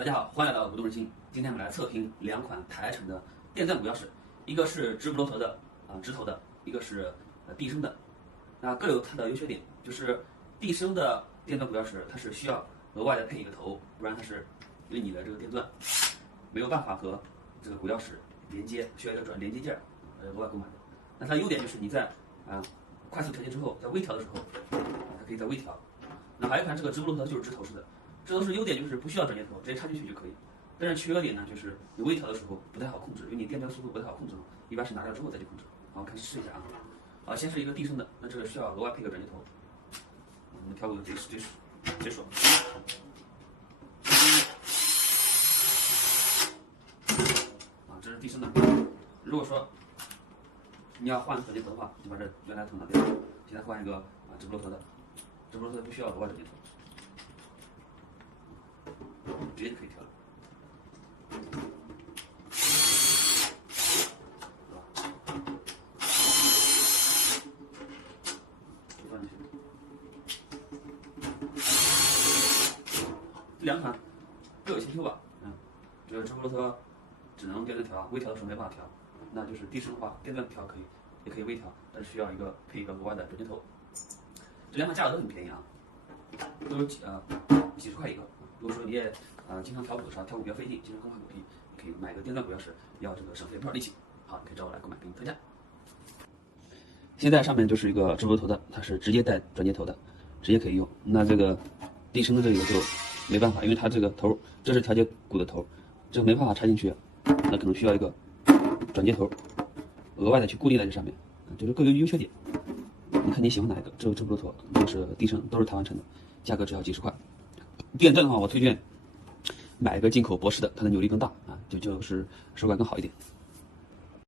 大家好，欢迎来到无动日清。今天我们来测评两款台城的电钻鼓钥匙，一个是直不螺头的直头的，一个是地升的。那各有它的优缺点，就是地升的电钻鼓钥匙它是需要额外的配一个头，不然它是因为你的这个电钻没有办法和这个鼓钥匙连接，需要一个连接件额外购买的。那它的优点就是你在快速调节之后，在微调的时候，它可以再微调。那还有一款这个直不螺头就是直头式的。直头式优点就是不需要转接头，直接插进去就可以。但是缺点呢，就是你微调的时候不太好控制，因为你电钻速度不太好控制嘛，一般是拿掉之后再去控制。好，开始试一下啊。好，先是一个地升的，那这个需要额外配个转接头。我们调鼓的结束。这是地升的。如果说你要换转接头的话，就把这原来头拿掉，现在换一个直不螺头的。直不螺头不需要额外转接头。直接就可以调了，这两款各有千秋吧。这个直不螺头只能电钻调，微调的时候没办法调。那就是地升的话，电钻调可以，也可以微调，但是需要配一个额外的转接头。这两款价格都很便宜啊，都是几十块一个。如果说你也经常调鼓的时候，调鼓比较费劲，经常更换鼓皮，可以买个电钻鼓钥匙，要这个省费不少力气。好，你可以找我来购买，给你特价。现在上面就是一个直不螺头的，它是直接带转接头的，直接可以用。那这个地升的这个就没办法，因为它这个头，这是调节鼓的头，这个没办法插进去，那可能需要一个转接头，额外的去固定在这上面，就是各有优缺点。你看你喜欢哪一个？这个直不螺头，这个是地升，都是台湾产的，价格只要几十块。电钻的话，我推荐买一个进口博士的，它的扭力更大就是手感更好一点。